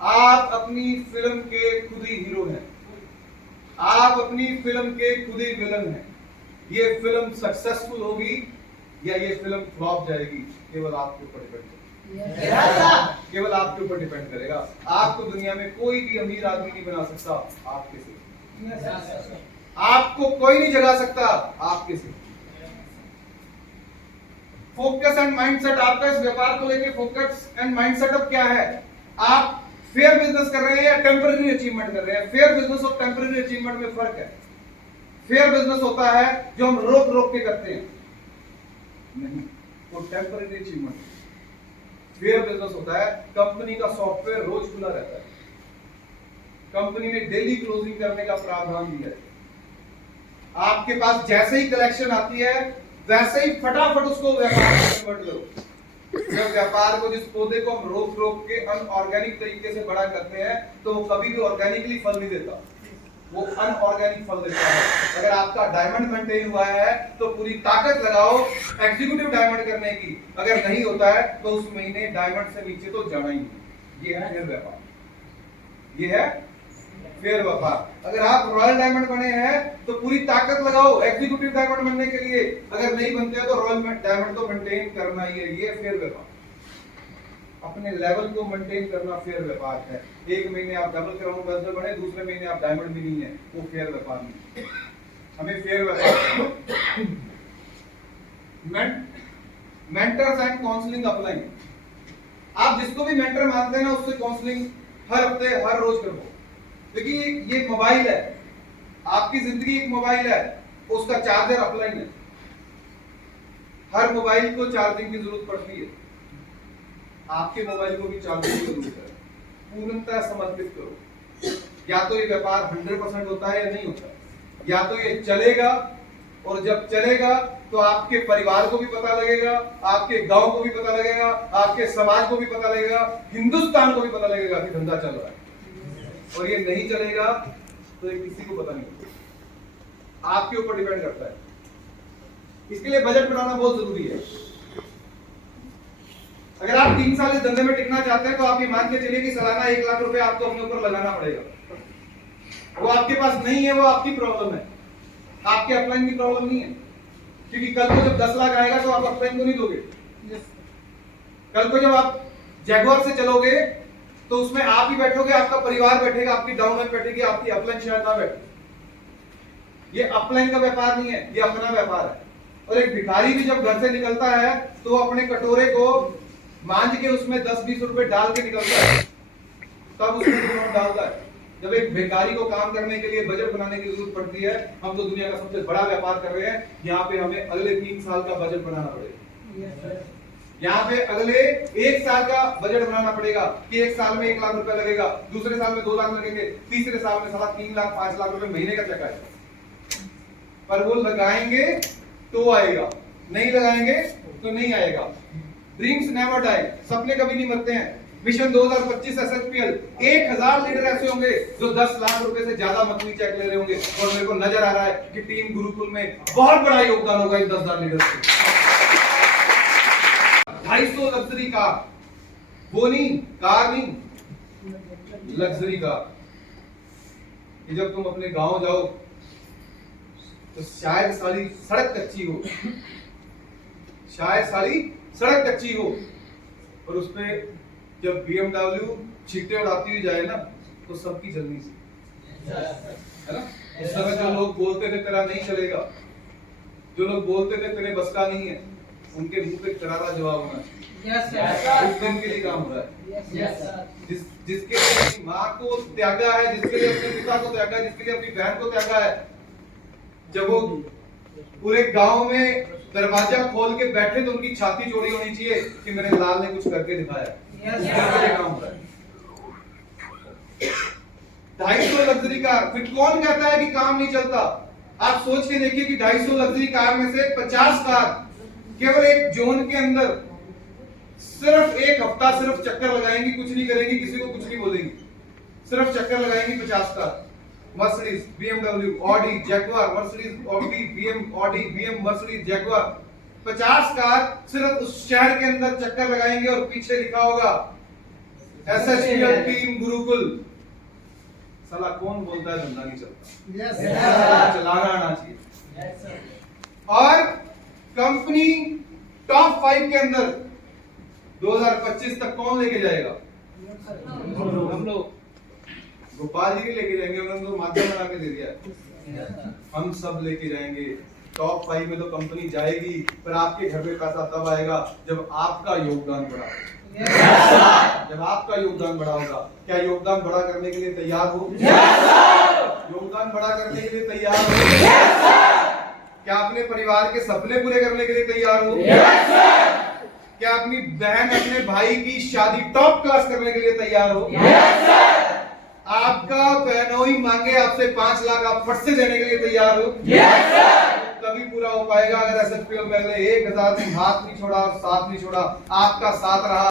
आप अपनी फिल्म के खुद ही हीरो हैं, आप अपनी फिल्म के खुद ही विलन हैं। ये फिल्म सक्सेसफुल होगी या ये फिल्म फ्लॉप जाएगी, केवल आपके ऊपर डिपेंड करेगा, केवल आपके ऊपर डिपेंड करेगा। आपको दुनिया में कोई भी अमीर आदमी नहीं बना सकता आपके से, आपको कोई नहीं जगा सकता आपके से। फोकस एंड माइंडसेट आपका इस व्यापार को लेके फोकस एंड माइंडसेट अब क्या है? आप फेयर बिजनेस कर रहे हैं या टेम्पररी अचीवमेंट कर रहे हैं? फेयर बिजनेस और टेम्पररी अचीवमेंट में फर्क है। फेयर बिजनेस होता है जो हम रोक रोक के करते हैं, नहीं, वो टेम्पररी अचीवमेंट। फेयर बिजनेस होता है कंपनी का सॉफ्टवेयर रोज खुला रहता है, कंपनी ने डेली क्लोजिंग करने का प्रावधान दिया है। आपके पास जैसे ही कलेक्शन आती है वैसे ही फटाफट उसको व्यापार में कन्वर्ट करो। जब व्यापार को, जिस पौधे को हम रोक रोक के अनऑर्गेनिक तरीके से बड़ा करते हैं तो वो कभी भी ऑर्गेनिकली फल नहीं देता, वो अनऑर्गेनिक फल देता है। अगर आपका डायमंड मेंटेन हुआ है तो पूरी ताकत लगाओ एग्जीक्यूटिव डायमंड करने की, अगर नहीं होता है तो उस महीने डायमंड से नीचे तो जाना ही नहीं। ये है फेयर व्यापार, ये है फेयर व्यापार। अगर आप रॉयल डायमंड बने हैं तो पूरी ताकत लगाओ एग्जीक्यूटिव डायमंड बनने के लिए, अगर नहीं बनते हैं तो रॉयल डायमंड तो मेंटेन करना ही है। ये फेयर व्यापार, अपने लेवल को मेंटेन करना फेयर व्यापार है। एक महीने आप डबल क्राउन एम्बेसडर बने, दूसरे महीने आप डायमंड भी नहीं है, वो फेयर व्यापार नहीं। हमें फेयर व्यापार। Mentors and counselling upline. आप जिसको भी मेंटर मानते हैं ना उससे काउंसलिंग हर हफ्ते हर रोज करो। देखिए ये मोबाइल है, आपकी जिंदगी एक मोबाइल है, उसका चार्जर अपलाइन है। हर मोबाइल को चार्जिंग की जरूरत पड़ती है, आपके मोबाइल को भी चार्जिंग की जरूरत है। पूर्णतः समर्पित करो। या तो ये व्यापार 100% होता है या नहीं होता, या तो ये चलेगा, और जब चलेगा तो आपके परिवार को भी पता लगेगा, आपके गांव को भी पता लगेगा, आपके समाज को भी पता लगेगा, हिंदुस्तान को भी पता लगेगा कि धंधा चल रहा है। और ये नहीं चलेगा तो ये किसी को पता नहीं होगा, आपके ऊपर डिपेंड करता है। इसके लिए बजट बनाना बहुत जरूरी है। अगर आप 3 साल इस धंधे में टिकना चाहते हैं तो आप ये मान के चलिए कि सालाना 1 लाख रुपए आपको अपने ऊपर लगाना पड़ेगा। वो आपके पास नहीं है, वो आपकी प्रॉब्लम है, आपके अपलाइन की प्रॉब्लम नहीं है। क्योंकि कल को जब 10 लाख आएगा तो आप अपलाइन को नहीं दोगे। कल को जब आप जैगुआर से चलोगे तो उसमें आप ही बैठोगे, आपका परिवार बैठेगा, आपकी डाउनलाइन बैठेगी, आपकी अपलाइन शायद ना बैठे। ये अपलाइन का व्यापार नहीं है, ये अपना व्यापार है। और एक भिखारी भी जब घर से निकलता है तो अपने कटोरे को मांझ के उसमें 10-20 रुपए डाल के निकलता है, तब उसमें नोट डालता है। जब एक भिखारी को काम करने के लिए बजट बनाने की जरूरत पड़ती है, हम तो दुनिया का सबसे बड़ा व्यापार कर रहे हैं, यहाँ पे हमें अगले 3 साल का बजट बनाना पड़ेगा। यहाँ पे अगले 1 साल का बजट बनाना पड़ेगा कि 1 साल में 1 लाख रुपए लगेगा, दूसरे साल में 2 लाख लगेंगे, तीसरे साल में 3 लाख 5 लाख रुपए महीने का चक्कर है। पर वो लगाएंगे तो आएगा, नहीं लगाएंगे तो नहीं आएगा। ड्रीम्स नेवर डाई, सपने कभी नहीं मरते हैं। मिशन 2025 SHPL 1000 लीडर ऐसे होंगे जो 10 लाख रुपए से ज्यादा मंथली चेक ले रहे होंगे। और मेरे को नजर आ रहा है कि टीम गुरुकुल में बहुत बड़ा योगदान होगा इन 10,000 लीडर से। 250 लग्जरी कार, वो नहीं, कार नहीं, लग्जरी कार। जब तुम अपने गांव जाओ तो शायद सारी सड़क कच्ची हो, शायद सारी सड़क कच्ची हो, और उसपे जब BMW छींटे उड़ाती हुई जाए ना तो सबकी जल्दी से, है ना। उस समय जो लोग बोलते थे तेरा नहीं चलेगा, जो लोग बोलते थे तेरे बस का नहीं है, उनके मुंह पे करारा जवाब होना चाहिए। उस दिन के लिए काम हो रहा है। जिसके लिए अपनी माँ को त्यागा है, जिसके लिए अपने पिता को त्यागा है, जिसके लिए अपनी बहन को त्यागा है, जब वो पूरे गांव में दरवाजा खोल के बैठे तो उनकी छाती चौड़ी होनी चाहिए कि मेरे लाल ने कुछ करके दिखाया। काम हो रहा है। 250 लग्जरी कार, फिर कौन कहता है कि काम नहीं चलता? आप सोच के देखिए कि 250 लग्जरी कार में से 50 कार केवल एक जोन के अंदर सिर्फ 1 हफ्ता सिर्फ चक्कर लगाएंगी, कुछ नहीं करेंगी, किसी को कुछ नहीं बोलेंगी, सिर्फ चक्कर लगाएंगी 50 car. Mercedes, BMW, Audi, Jaguar, Mercedes, Audi, BM, Mercedes, Jaguar, 50 car सिर्फ उस शहर के अंदर चक्कर लगाएंगे और पीछे लिखा होगा SHPL टीम गुरुकुल। साला कौन बोलता है धंधा नहीं चलता? यस चलाना आना चाहिए। और कंपनी टॉप 5 के अंदर 2025 तक कौन लेके जाएगा? हम लोग। गोपाल जी के लेके जाएंगे, उन्होंने तो माध्यम बना के दे दिया। हम सब लेके जाएंगे। टॉप 5 में तो कंपनी जाएगी, पर आपके घर में पैसा तब आएगा जब आपका योगदान बढ़ा होगा। जब आपका योगदान बढ़ा होगा। क्या योगदान बड़ा करने के लिए तैयार हो? योगदान बड़ा करने के लिए तैयार हो? क्या अपने परिवार के सपने पूरे करने के लिए तैयार हो? क्या अपनी बहन अपने भाई की शादी टॉप क्लास करने के लिए तैयार हो? आपका बहनोई मांगे आपसे 5 लाख, आप फट से देने के लिए तैयार हो? तभी पूरा हो पाएगा। अगर SHPL पहले 1000 दिन हाथ नहीं छोड़ा, साथ नहीं छोड़ा, आपका साथ रहा,